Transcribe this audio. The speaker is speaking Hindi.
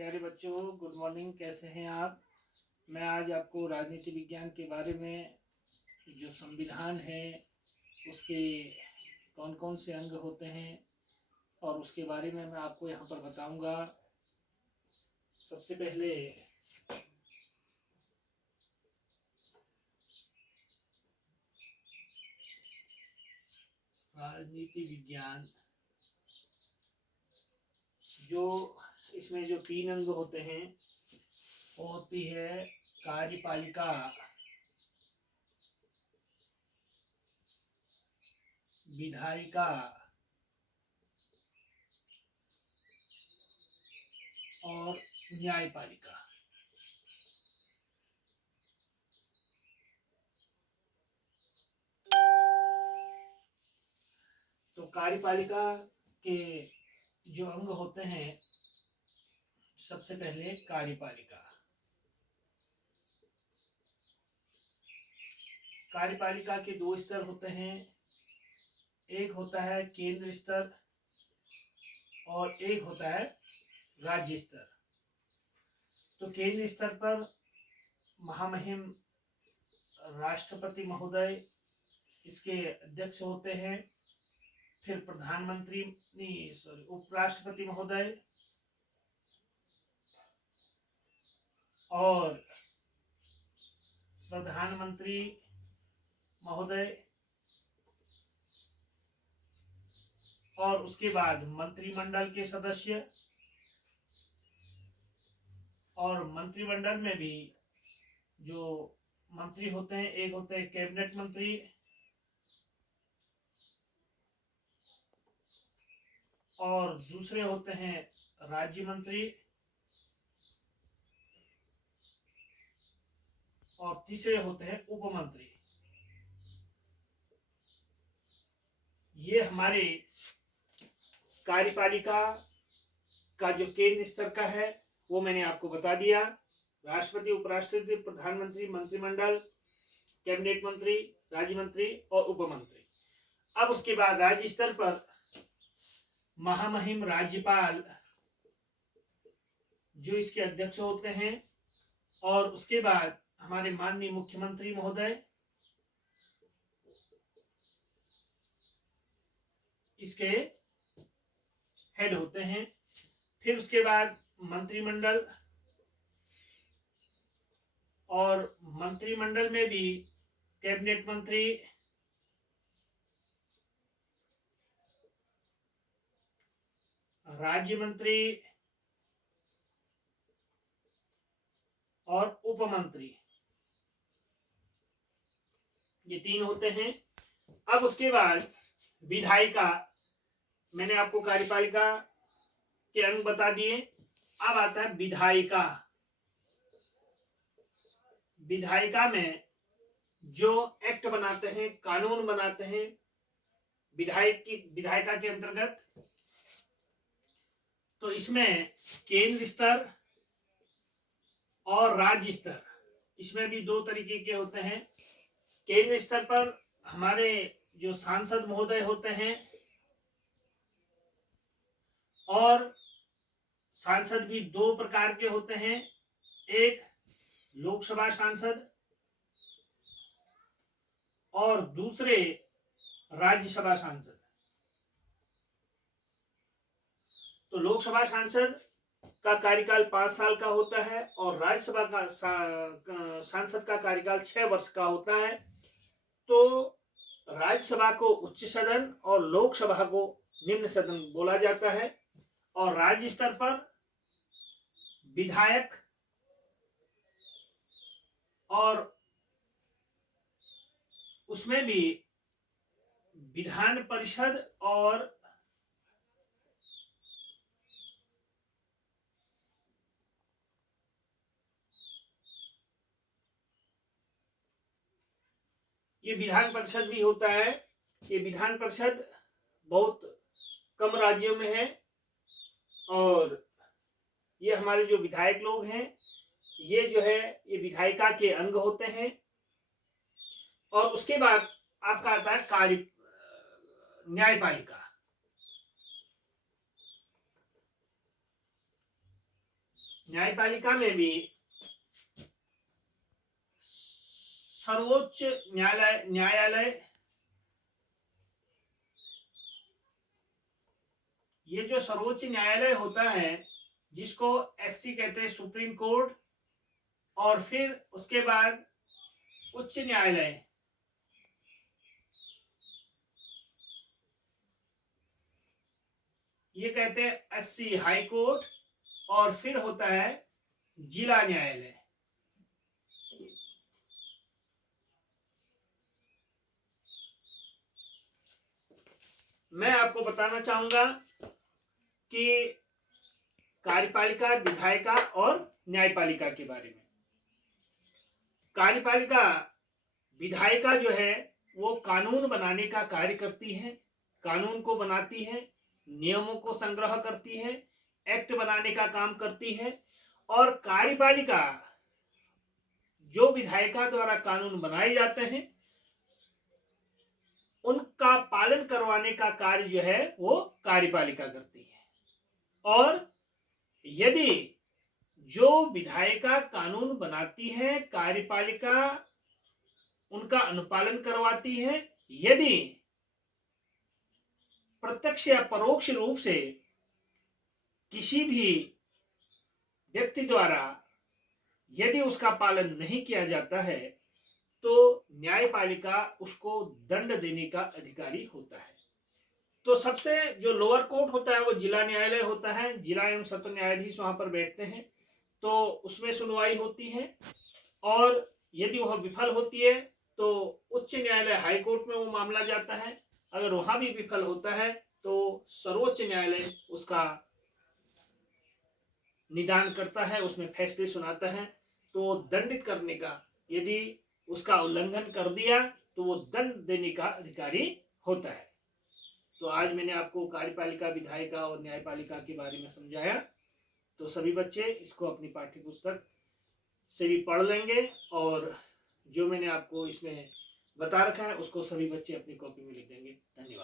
प्यारे बच्चों, गुड मॉर्निंग। कैसे हैं आप? मैं आज आपको राजनीति विज्ञान के बारे में, जो संविधान है उसके कौन कौन से अंग होते हैं और उसके बारे में मैं आपको यहाँ पर बताऊंगा। सबसे पहले राजनीति विज्ञान, जो इसमें जो 3 अंग होते हैं वो होती है कार्यपालिका, विधायिका और न्यायपालिका। तो कार्यपालिका के जो अंग होते हैं, सबसे पहले कार्यपालिका। कार्यपालिका के 2 स्तर होते हैं, एक होता है केंद्र स्तर और एक होता है राज्य स्तर। तो केंद्र स्तर पर महामहिम राष्ट्रपति महोदय इसके अध्यक्ष होते हैं, फिर प्रधानमंत्री उपराष्ट्रपति महोदय और प्रधानमंत्री महोदय, और उसके बाद मंत्रिमंडल के सदस्य, और मंत्रिमंडल में भी जो मंत्री होते हैं, एक होते हैं कैबिनेट मंत्री और दूसरे होते हैं राज्य मंत्री और तीसरे होते हैं उपमंत्री। ये हमारे कार्यपालिका का जो केंद्र स्तर का है वो मैंने आपको बता दिया। राष्ट्रपति, उपराष्ट्रपति, प्रधानमंत्री, मंत्रिमंडल, कैबिनेट मंत्री, राज्य मंत्री और उपमंत्री। अब उसके बाद राज्य स्तर पर महामहिम राज्यपाल जो इसके अध्यक्ष होते हैं, और उसके बाद हमारे माननीय मुख्यमंत्री महोदय इसके हेड होते हैं। फिर उसके बाद मंत्रिमंडल, और मंत्रिमंडल में भी कैबिनेट मंत्री, राज्य मंत्री और उपमंत्री, ये 3 होते हैं। अब उसके बाद विधायिका, मैंने आपको कार्यपालिका के अंग बता दिए। अब आता है विधायिका। विधायिका में जो एक्ट बनाते हैं, कानून बनाते हैं विधायिका के अंतर्गत, तो इसमें केंद्र स्तर और राज्य स्तर, इसमें भी 2 तरीके के होते हैं। केंद्र स्तर पर हमारे जो सांसद महोदय होते हैं, और सांसद भी 2 प्रकार के होते हैं, एक लोकसभा सांसद और दूसरे राज्यसभा सांसद। तो लोकसभा सांसद का कार्यकाल 5 साल का होता है और राज्यसभा का सांसद का कार्यकाल 6 वर्ष का होता है। तो राज्यसभा को उच्च सदन और लोकसभा को निम्न सदन बोला जाता है। और राज्य स्तर पर विधायक और उसमें भी विधान परिषद और ये विधान परिषद भी होता है। ये विधान परिषद बहुत कम राज्यों में है, और ये हमारे जो विधायक लोग हैं, ये जो है ये विधायिका के अंग होते हैं। और उसके बाद आपका आता है न्यायपालिका। न्यायपालिका में भी सर्वोच्च न्यायालय, ये जो सर्वोच्च न्यायालय होता है जिसको एससी कहते हैं, सुप्रीम कोर्ट, और फिर उसके बाद उच्च न्यायालय, ये कहते हैं एससी हाई कोर्ट, और फिर होता है जिला न्यायालय। मैं आपको बताना चाहूंगा कि कार्यपालिका, विधायिका और न्यायपालिका के बारे में। कार्यपालिका, विधायिका जो है वो कानून बनाने का कार्य करती है, कानून को बनाती है, नियमों को संग्रह करती है, एक्ट बनाने का काम करती है। और कार्यपालिका, जो विधायिका द्वारा कानून बनाए जाते हैं उनका पालन करवाने का कार्य जो है वो कार्यपालिका करती है। और यदि जो विधायिका कानून बनाती है, कार्यपालिका उनका अनुपालन करवाती है। यदि प्रत्यक्ष या परोक्ष रूप से किसी भी व्यक्ति द्वारा यदि उसका पालन नहीं किया जाता है तो न्यायपालिका उसको दंड देने का अधिकारी होता है। तो सबसे जो लोअर कोर्ट होता है वो जिला न्यायालय होता है। जिला एवं सत्र न्यायाधीश वहां पर बैठते हैं, तो उसमें सुनवाई होती है। और यदि वह विफल होती है तो उच्च न्यायालय, हाई कोर्ट में वो मामला जाता है। अगर वहां भी विफल होता है तो सर्वोच्च न्यायालय उसका निदान करता है, उसमें फैसले सुनाता है। तो दंडित करने का, यदि उसका उल्लंघन कर दिया तो वो दंड देने का अधिकारी होता है। तो आज मैंने आपको कार्यपालिका, विधायिका और न्यायपालिका के बारे में समझाया। तो सभी बच्चे इसको अपनी पाठ्य पुस्तक से भी पढ़ लेंगे, और जो मैंने आपको इसमें बता रखा है उसको सभी बच्चे अपनी कॉपी में लिख देंगे। धन्यवाद।